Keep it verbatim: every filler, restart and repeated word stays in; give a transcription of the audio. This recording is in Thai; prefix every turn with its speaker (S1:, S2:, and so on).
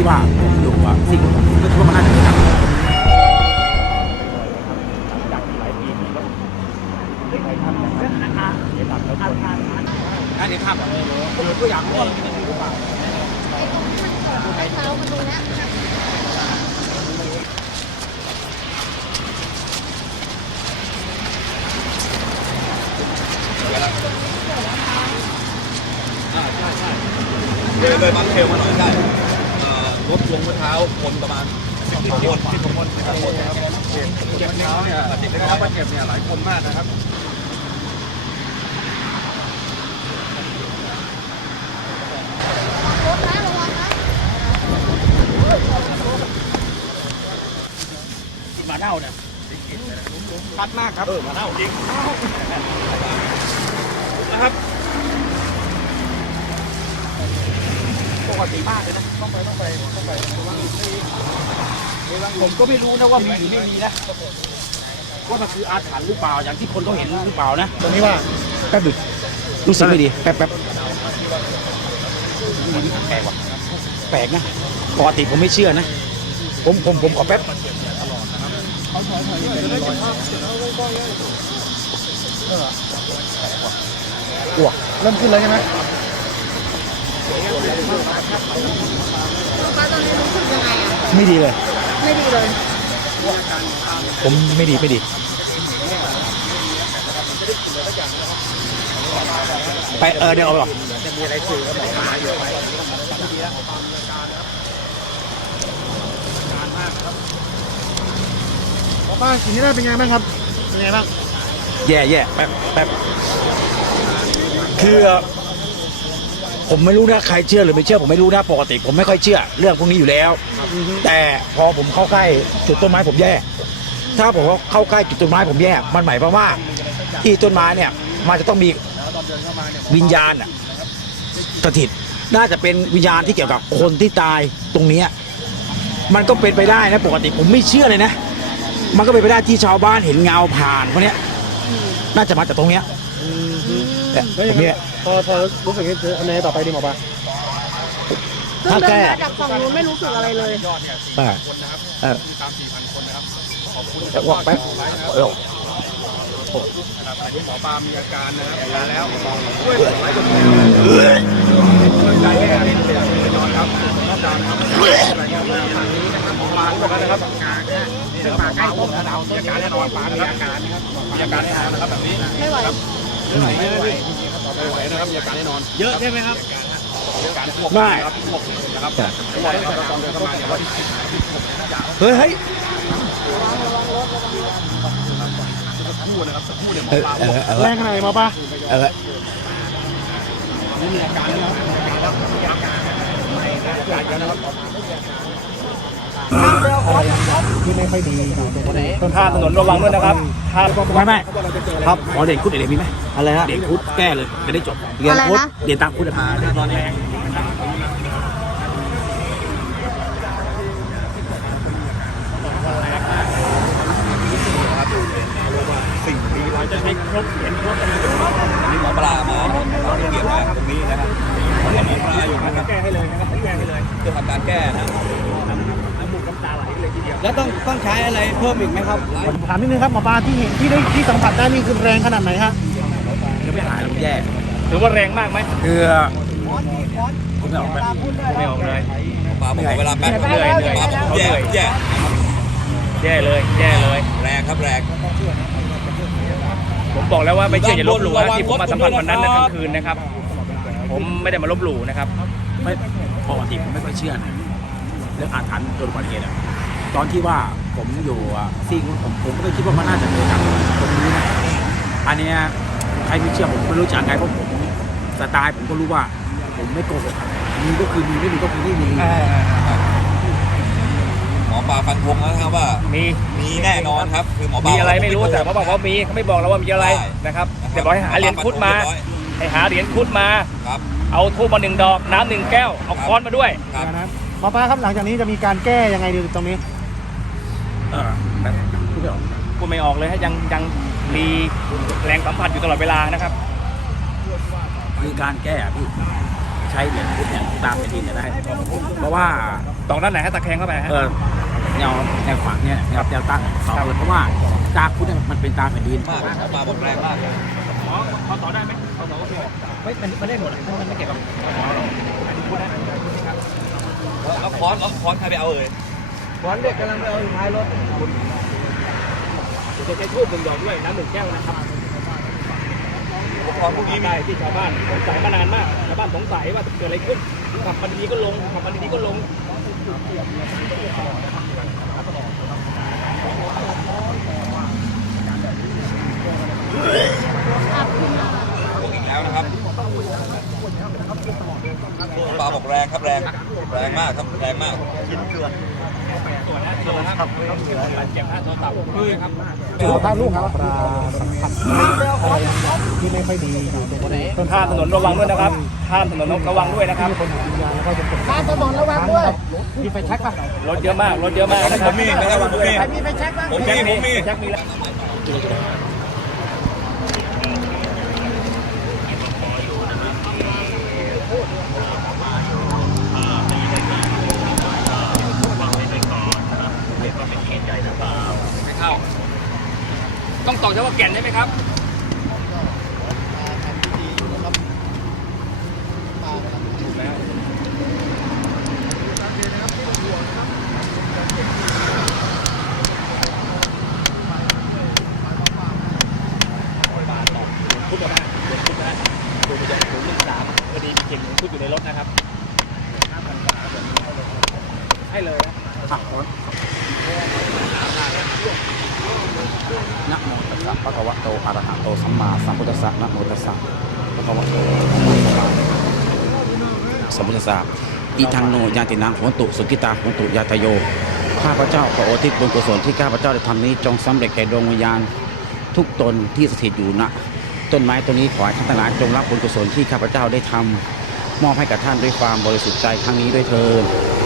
S1: ว่าผมอยู่อ่ะสิ่งที่ผมก็คิดว่ามันน่าจะเป็นการอันนี้ภาพแบบผมก็อยากรู้ว่ามันเป็นยังไงหรือเปล่า
S2: ไปเท้ามาตรงนี้
S3: เลยเลยบางเทลมาหน่อยได้รถลงเมื่อเท้าคนประมาณสิบกว่าคนสิบกว่าคนนะครับเจ็บเท้าเนี่ยเจ็บเท้าบาดเจ็บเนี่ยหลายคนมากนะครับ
S2: รถนะระวังนะ
S1: มาเน่าเนี่ยชัดมากครับเออมาเน่าจริงนะครับปกติมากเลยนะต้องไปต้องไปต้องไปผมก็ไม่รู้นะว่ามีหรือไม่มีนะว่ามันคืออาถรรพ์หรือเปล่าอย่างที่คนเขาเห็นหรือเปล่านะตรงนี้ว่าแป๊บดึกรู้สึกไม่ดีแป๊บแป๊บแปลกว่ะแปลกนะปกติผมไม่เชื่อนะผมผมผมขอแป๊บอ้วกเริ่มขึ้นแล้วใช่ไหม
S2: ป้าตอนนี้รู้สึกยังไงอ่ะ
S1: ไม่ดีเลย
S2: ไม่ดีเลย
S1: ผมไม่ดีไม่ดีไปเออเดี๋ยวเอาหรอจะมีอะไรสื่อก็บอกมาอยู่
S4: ป้ากินนี่ได้เป็นไงบ้างครับเป็นไงบ้าง
S1: แย่แย่แป๊บแป๊บคือผมไม่รู้นะใครเชื่อหรือไม่เชื่อผมไม่รู้นะปกติผมไม่ค่อยเชื่อเรื่องพวกนี้อยู่แล้วแต่พอผมเข้าใกล้จุดต้นไม้ผมแย่ถ้าผมเข้าใกล้จุดต้นไม้ผมแย่มันหมายความว่าที่ต้นไม้เนี่ยมันจะต้องมีวิญญาณสถิตน่าจะเป็นวิญญาณที่เกี่ยวกับคนที่ตายตรงนี้มันก็เป็นไปได้นะปกติผมไม่เชื่อเลยนะมันก็เป็นไปได้ที่ชาวบ้านเห็นเงาผ่านพวกนี้น่าจะมาจากตรงเนี้ยแต่ผมเนี่ย
S4: พอพอรู้สึกยังไงต่อไปดีหมอปลา
S2: ซึ่งเดินมาจากฝั่งนู้นไม่รู้สึกอะไรเลย
S1: เออเออแต่ว่าแป๊บเออ
S3: หมอปลามีอาการนะครับอาการแล้วช่วยหลายคนใจแย่นิดเดียวนอนครับอาจารย์ครับอะไรเงี้ยทางนี้นะครับหมอปลาบอกแล้วนะครับนี่ปลาใกล้ผมนะเรามีอาการแน่นอนปลามีอาการนะครับมีอาการแน่นอนนะครับแบบนี้
S2: ไม่ไหว
S3: ไม่ไหวไม่ไหวไม่ไหวนะครับมีอาการแน่นอน
S4: เยอะใช่ไหมครับ
S3: มีอาการพวกนะครับพวกนะครับพวกนะครับตอนเดินเข้ามาเนี่ยว่า
S1: เฮ้ยเฮ้ย
S3: คู่นะครับคู่เนี่ยหมอปลา
S4: แรงขนาดไหนหมอปลา
S1: เออ
S3: นี่มีอาการแล้วมีอาการไม่ได้เยอะนะครับ
S4: ที่ไม่ค่อยดี
S1: ต้นท่าถนนระวังด้วยนะครับท่าไม่ไม่ครับขอเด่นคุดเด่นมีไหมอะไรฮะเด่นคุดแก้เลยจะได้จบเรียนคุดเรียนตามคุดมาตอนแรง
S3: สิ่งที่เราจะใช้ครบเห็นครบนี่หมอปลามาเกี่ยวกับตรงนี้นะครับหมอปลาอยู่นะครับแก้ให้เลยนะครับแก้ให้เลยเพื่อทำการแก้นะน้ำมูกน้ำตาไหลเลยทีเดียว
S4: แล้วต้องต้องใช้อะไรเพิ่มอีกไหมครับถามนิดนึงครับหมอปลาที่เห็นที่ได้ที่สัมผัสได้นี่คือแรงขนาดไหนครับ
S1: ยังไม่หายแล้วแย่
S4: ถือว่าแรงมากไหม
S1: คือผมไม่ออกไป
S4: ไม่ออกเลย
S3: ปลาบอกเวลาแป๊บเหนื่อยเหนื่อยแย่แย่
S4: แย่เลยแย่เลย
S3: แรงครับแรง
S4: ผมบอกแล้วว่าไม่เชื่ออย่าลบหลู่นะที่ผมมาสัมผัสวันนั้นในกลางคืนนะครับผมไม่ได้มาลบหลู่นะครับ
S1: ไม่ปกติผมไม่ค่อยเชื่อนะเรื่องอาถรรพ์โดนอุบัติเหตุอะตอนที่ว่าผมอยู่ซิ่งผมผมก็คิดว่ามันน่าจะเกิดจากตรงนี้นะอันนี้ใครไม่เชื่อผมไม่รู้จักไงเพราะผมสไตล์ผมก็รู้ว่าผมไม่โกหกมีก็คือมีไม่มีก็คือไม่มี
S3: หมอปลาฟันธงแล้วนะครับว่า
S4: มี
S3: มีแน่นอนครับคือหมอปลา
S4: มีอะไรไม่รู้แต่เขาบอกว่ามีเขาไม่บอกเราว่ามีอะไรนะครับแต่บอกให้หาเหรียญคุดมาให้หาเหรียญคุดมาเอาทูบมาหนึ่งดอกน้ำหนึ่งแก้วเอาค้อนมาด้วยหมอปลาครับหลังจากนี้จะมีการแก้ยังไงดีตรงนี้
S1: เออ
S4: พูดไม่ออกเลยฮะยังยังมีแรงสัมผัสอยู่ตลอดเวลานะครับ
S1: คือการแก้พี่ใช้เหรียญพุทธเนี่ยตามแผ่นดินเนี่ยได้เพราะว่า
S4: ตอกด้านไหนให้ตะแคงเข้าไปฮะ
S1: เออแนวแนวฝังเนี่ยแนวแนวตั้งเสาเพราะว่าตาพุทธเนี่ยมันเป็นตาแผ่นดิน
S3: มากมาหมดแรงมาก
S4: หมอเขาต่อได้ไหมเขาต่อโอเคไม่มันไม่ได้หมดเพราะมันไม่เกี่ยวกับหมอหรอกอันนี้พูดได้
S3: แล้วค้อนแล้วค้อนใครไปเอาเอ่ย
S4: ค้อนเด็กกำลังไปเอาอยู่ท้ายรถจะใช้ทูบหนึ่งดอกด้วยน้ำหนึ่งแก้วนะครับ
S3: อุปกรณ์พวกนี้มี
S4: ได้ที่ชาวบ้านสงสัยมานานมากชาวบ้านสงสัยว่าเกิดอะไรขึ้นขับมาดีๆก็ลงขับมาดีๆก็ลง
S3: พวกอีกแล้วนะครับปลาบอกแรงครับแรงแรงมากครับแรงมาก
S4: สุขภาพลูกครับที่ไม่ค่อยดีอยู่ตรงนี้ข้ามถนนระวังด้วยนะครับข้ามถนนระวังด้วยนะครับ
S2: ข้ามถนนระวังด้วย
S4: มีไฟแช็กป่ะรถเยอะมากรถเยอะมากนะครับ
S3: ผมมีไม่ระวังผมมี
S2: ใครมีไฟแช็กบ้าง
S3: ผมมีผมมี
S4: แช็กมีแล้วไม่เข้าต้องตอกเฉพาะแก่นใช่ไหมครับถูกแล้วพูดมาได้เดี๋ยวพูดมาได้ดูไปยังถึงหนึ่งสามพอดีเก่งพูดอยู่ในรถนะครับให้เลยนะ
S1: นะโมตัสสะภะคะวะโตอะระหะโตสัมมาสัมพุทธัสสะนะโมตัสสะภะคะวะโตสัมพุทธัสสะอิทังโนยาตินังโหนตุสุกิตาโหนตุยาตโยข้าพเจ้าขออุทิศบุญกุศลที่ข้าพเจ้าได้ทำนี้จงสำเร็จแก่ดวงวิญญาณทุกตนที่สถิตอยู่ณต้นไม้ต้นนี้ขอให้ท่านทั้งหลายจงรับบุญกุศลที่ข้าพเจ้าได้ทำมอบให้กับท่านด้วยความบริสุทธิ์ใจครั้งนี้ด้วยเถิด